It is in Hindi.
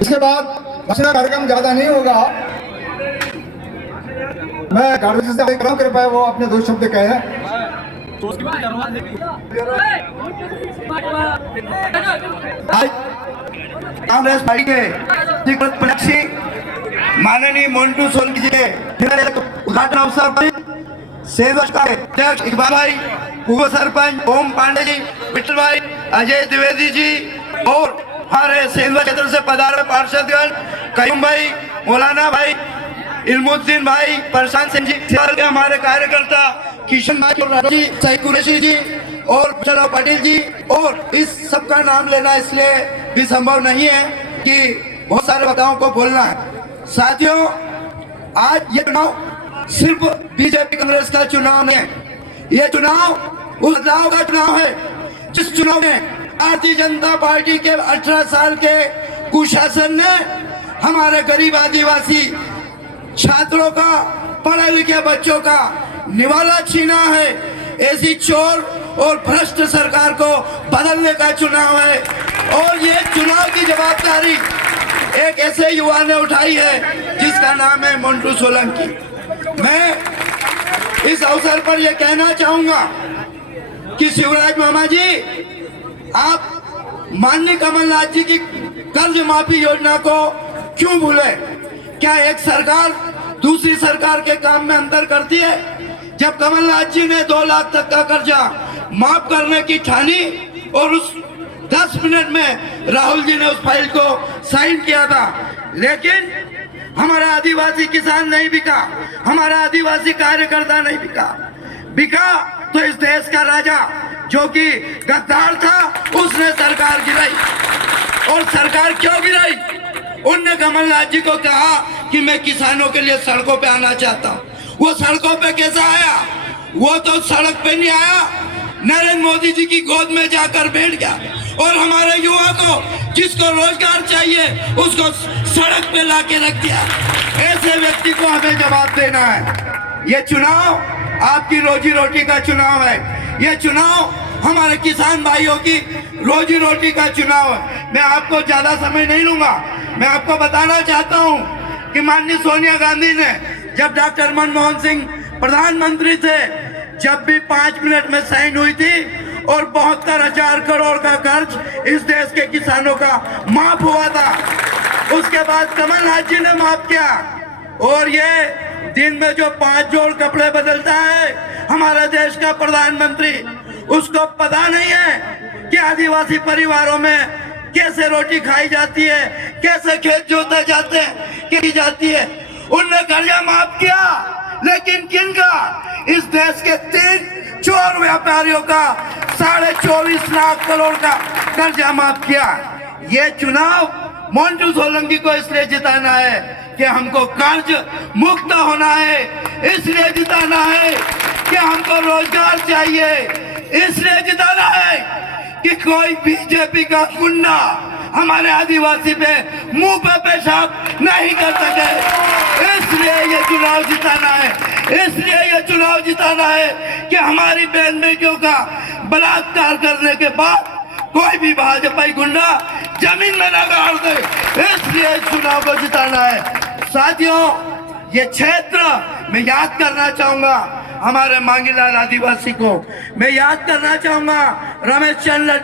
इसके बाद भाषण कार्यक्रम ज्यादा नहीं होगा। मैं गाड़ी से कम कर पाए वो अपने 2 शब्द कहे हैं। कांग्रेस पार्टी के अधिकृत प्रत्याशी माननीय मंटू सोलंकी जी के उद्घाटन अवसर पर सेवक का अध्यक्ष इकबाल भाई, पूर्व सरपंच ओम पांडे जी, विठल भाई, अजय द्विवेदी जी और हमारे सेंद्र क्षेत्र से पधारे पार्षदगण कयूम भाई, मौलाना भाई, इल्मुद्दीन भाई, प्रशांत सिंह जी, हमारे कार्यकर्ता किशन भाई, सही कुरैशी जी और पाटिल जी, और इस सबका नाम लेना इसलिए भी संभव नहीं है कि बहुत सारे वक्ताओं को बोलना है। साथियों, आज ये चुनाव सिर्फ बीजेपी कांग्रेस का चुनाव नहीं है, ये चुनाव उस बदलाव का चुनाव है जिस चुनाव में भारतीय जनता पार्टी के 18 साल के कुशासन ने हमारे गरीब आदिवासी छात्रों का, पढ़े लिखे बच्चों का निवाला छीना है। ऐसी चोर और भ्रष्ट सरकार को बदलने का चुनाव है और ये चुनाव की जवाबदारी एक ऐसे युवा ने उठाई है जिसका नाम है मंटू सोलंकी। मैं इस अवसर पर यह कहना चाहूंगा कि शिवराज मामा जी, आप माननीय कमलनाथ जी की कर्ज माफी योजना को क्यों भूले? क्या एक सरकार दूसरी सरकार के काम में अंतर करती है? जब कमलनाथ जी ने 2 लाख तक का कर्जा माफ करने की ठानी और उस 10 मिनट में राहुल जी ने उस फाइल को साइन किया था, लेकिन हमारा आदिवासी किसान नहीं बिका, हमारा आदिवासी कार्यकर्ता नहीं बिका तो इस देश का राजा जो कि गद्दार था उसने सरकार गिराई। और सरकार क्यों गिराई? उनने कमलनाथ जी को कहा कि मैं किसानों के लिए सड़कों पे आना चाहता हूँ। वो सड़कों पे कैसा आया? वो तो सड़क पे नहीं आया, नरेंद्र मोदी जी की गोद में जाकर बैठ गया और हमारे युवा को जिसको रोजगार चाहिए उसको सड़क पे लाके रख दिया। ऐसे व्यक्ति को हमें जवाब देना है। ये चुनाव आपकी रोजी रोटी का चुनाव है, ये चुनाव हमारे किसान भाइयों की रोजी रोटी का चुनाव है। मैं आपको ज्यादा समय नहीं लूंगा, मैं आपको बताना चाहता हूं कि माननीय सोनिया गांधी ने जब डॉक्टर मनमोहन सिंह प्रधानमंत्री थे, जब भी 5 मिनट में साइन हुई थी और 72,000 करोड़ का कर्ज इस देश के किसानों का माफ हुआ था। उसके बाद कमलनाथ जी ने माफ किया और ये दिन में जो 5 जोड़ कपड़े बदलता है हमारा देश का प्रधानमंत्री, उसको पता नहीं है कि आदिवासी परिवारों में कैसे रोटी खाई जाती है, कैसे खेत जोते जाते हैं, की जाती है। उनने कर्जा माफ किया, लेकिन किनका? इस देश के 3 चोर व्यापारियों का 24.5 लाख करोड़ का कर्जा माफ किया। ये चुनाव मंटू सोलंकी को इसलिए जिताना है कि हमको कर्ज मुक्त होना है, इसलिए जिताना है कि हमको रोजगार चाहिए, इसलिए जिताना है कि कोई बीजेपी का गुंडा हमारे आदिवासी पे मुंह पे पेशाब नहीं कर सके। इसलिए ये चुनाव जिताना है, इसलिए ये चुनाव जिताना है कि हमारी बहन बेटियों का बलात्कार करने के बाद कोई भी भाजपाई गुंडा जमीन में न गाड़ दे, इसलिए इस चुनाव को जिताना है। साथियों, ये क्षेत्र मैं याद करना चाहूंगा हमारे मांगीलाल आदिवासी को, मैं याद करना चाहूंगा रमेश चंद्र